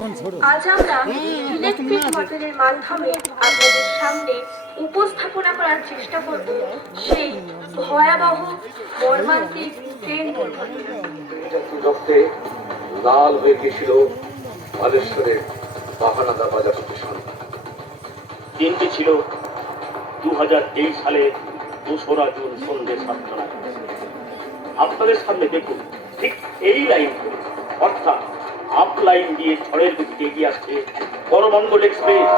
আজ আমরা ইলেকট্রিক মোটরের মাধ্যমে আপনাদের সামনে উপস্থাপনা করার চেষ্টা করব সেই ভয়াবহ মর্মান্তিক ট্রেন লাল হয়ে গেছিল বালেশ্বরের বাহানাদা বাজার স্টেশন। দিনটি ছিল দু সালে দোসরা জুন সন্ধ্যে সাতটা। আপনাদের সামনে দেখুন, ঠিক এই লাইন অর্থাৎ লাইন দিয়ে ঝড়ের গতিতে এগিয়ে আসছে। করমঙ্গল এক্সপ্রেস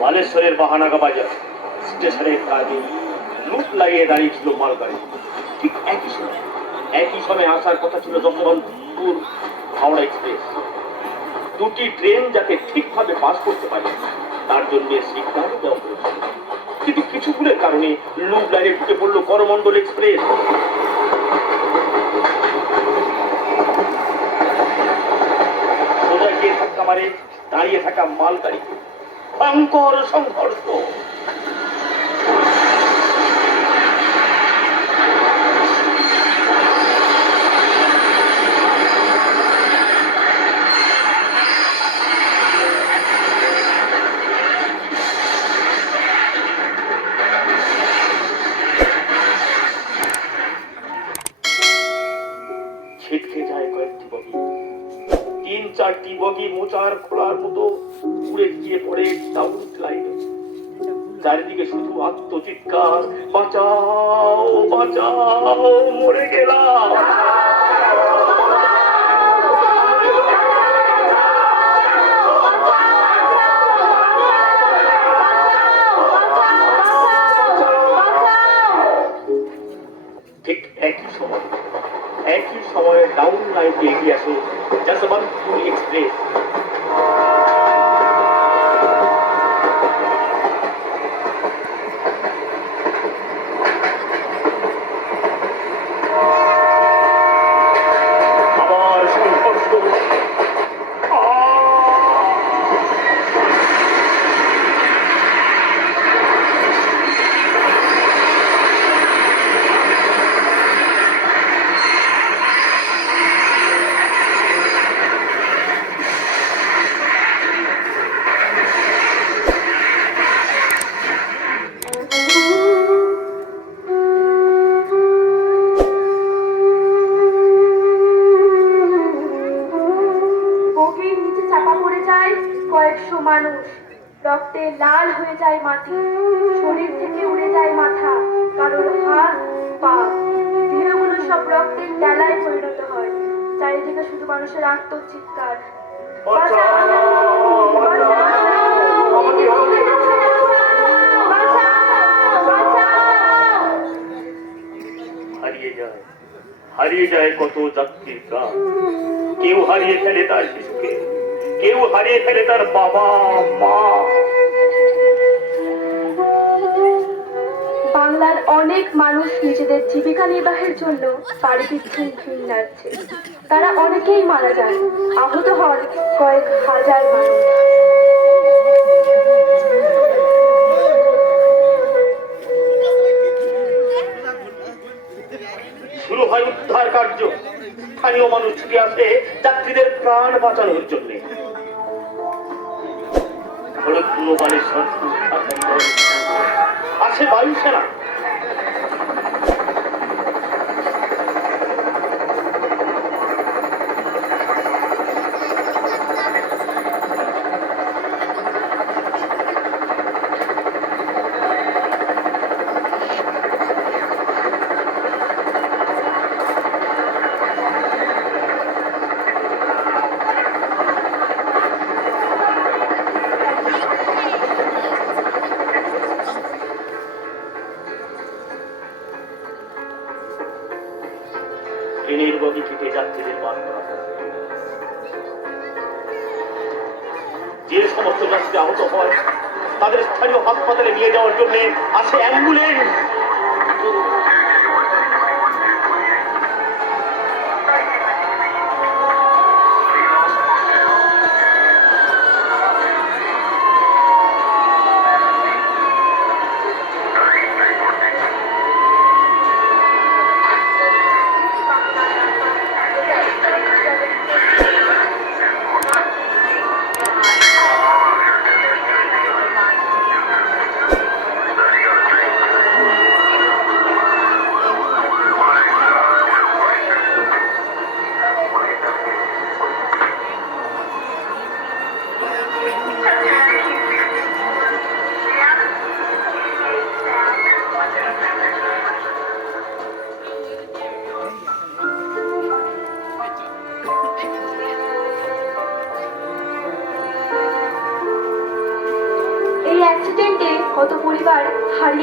বালেশ্বরের বাহানাগা বাজার স্টেশনের কাজে লুট লাগিয়ে দাঁড়িয়েছিল মালগাড়ি। ঠিক একই সময় একই সময় আসার কথা ছিল যশবন্তপুর হাওড়া এক্সপ্রেস। দুটি ট্রেন যাতে ঠিকভাবে পাস করতে পারে, তার জন্য সিগন্যাল দেওয়া হয়েছিল কিন্তু কিছু ভুলের কারণে লুট লাইনে ঢুকে পড়ল করমণ্ডল এক্সপ্রেস। দাঁড়িয়ে থাকা মালগাড়ি 광고를 선거로 쉽게 잘 걸치고 있 তিন চারটি বগি মোচার খোলার মতো উড়ে গিয়ে পড়ে ডাউন লাইনে। চারিদিকে শুধু আত্মচিৎকার, বাঁচাও বাঁচাও, মরে গেলাম। মানুষ। রক্তে লাল হয়ে যায় মাটি শরীর থেকে উড়ে যায় মাথা কারোর হাত, পা। দেহগুলো সব রক্তের ডালায় পরিণত হয়। চারিদিকে শুধু মানুষের আত্মচিৎকার। হারিয়ে যায় হারিয়ে যায় কত যাত্রীর প্রাণ। কেউ হারিয়ে ফেলে তার শিশুকে। কেউ হারিয়ে ফেলে তার বাবা মা। বাংলার অনেক মানুষ নিজেদের জীবিকা নির্বাহের জন্য বাড়ি দিচ্ছেন ভিন রাজ্যে তারা অনেকেই মারা যান আহত হন কয়েক হাজার মানুষ। শুরু হয় উদ্ধার কার্য। স্থানীয় মানুষ ছুটে আসে যাত্রীদের প্রাণ বাঁচানোর জন্য। খড়গপুর বাড়ির আসে আছে বায়ু বগি পথিকৃতে যাত্রীদের পান করা যে সমস্ত যাত্রী আহত হয়, তাদের স্থানীয় হাসপাতালে নিয়ে যাওয়ার জন্য আসে অ্যাম্বুলেন্স।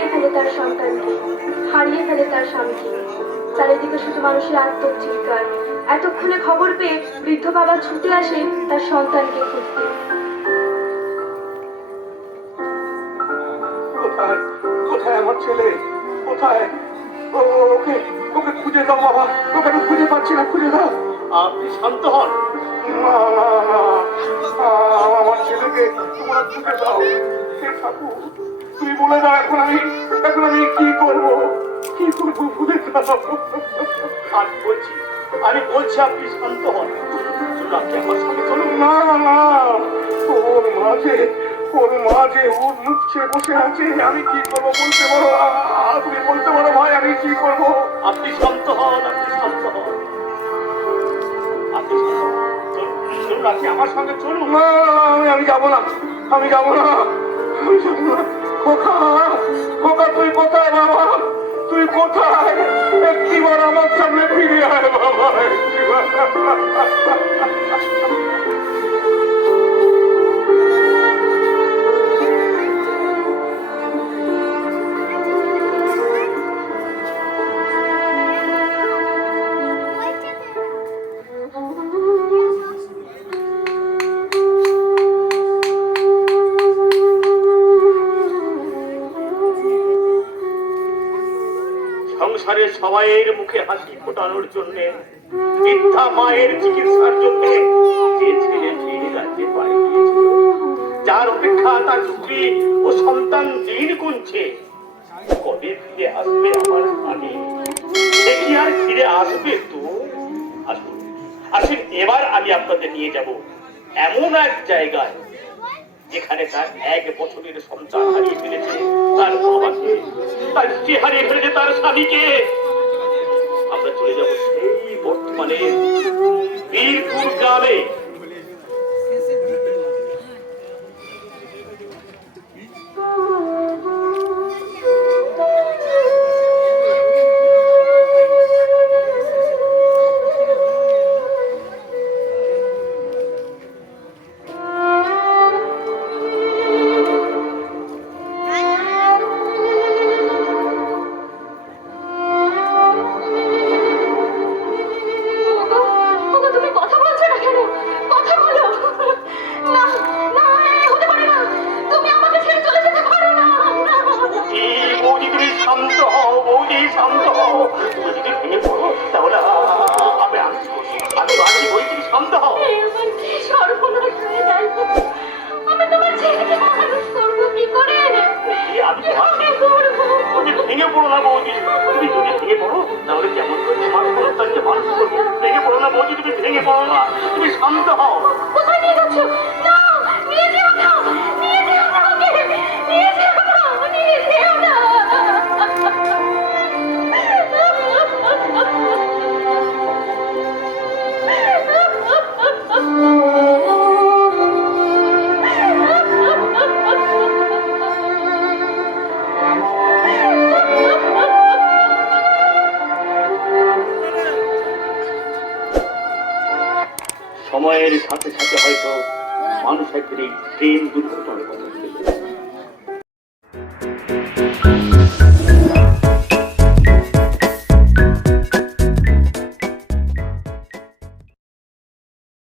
হারিয়ে ফেলে তার সন্তানকে হারিয়ে ফেলে তার স্বামীকে। চারিদিকে শুধু মানুষের আত্মক চিৎকার এতক্ষণে খবর পেয়ে বৃদ্ধ বাবা ছুটে আসে তার সন্তানকে খুঁজতে। কোথায়? কোথায় আমার ছেলে? কোথায়? ওকে ওকে খুঁজে দাও বাবা। ওকে আমি খুঁজে পাচ্ছি না খুঁজে দাও। আপনি শান্ত হন। না না না আমার ছেলেকে তোমরা খুঁজে দাও। ঠাকুর তুমি বলে দাও এখন আমি এখন আমি কি করব? কি করব দাও? আমি বলছি আমি বলছি আপনি শান্ত হন। আপনি আমার সঙ্গে চলুন। না না না ওর মাঝে ওর মাঝে ওর মুখছে বসে আছে। আমি কি করব বলতে পারো? তুমি বলতে পারো ভাই আমি কি করব? আপনি শান্ত হন আপনি শান্ত হন। আপনি শান্ত হন। চলুন, চলুন আপনি আমার সঙ্গে চলুন। না আমি আমি যাব না। আমি যাব না। আমি যাব না। সংসারের সবাইয়ের মুখে হাসি ফোটানোর জন্য বৃদ্ধা মায়ের চিকিৎসার জন্য যে ছেলে ফিরে রাজ্যে গিয়েছিল, যার অপেক্ষা তার স্ত্রী ও সন্তান দিন গুনছে। কবে ফিরে আসবে আমার স্বামী সে কি আর ফিরে আসবে তো? আসুন আসুন, এবার আমি আপনাদের নিয়ে যাব এমন এক জায়গায়, যেখানে তার এক বছরের সন্তান হারিয়ে ফেলেছে তার বাবাকে। তার স্ত্রী হারিয়ে ফেলেছে তার স্বামীকে। বর্তমানে বীরপুর গ্রামে তুমি যদি ভেঙে পড়ো তাহলে করে তোমার সন্তানকে মানুষ করব ভেঙে পড়ো না বলছি তুমি ভেঙে পড়ো না, তুমি শান্ত হও কোথায় নিয়ে যাচ্ছ? সময়ের সাথে সাথে হয়তো মানুষ একদিন এই ট্রেন দুর্ঘটনা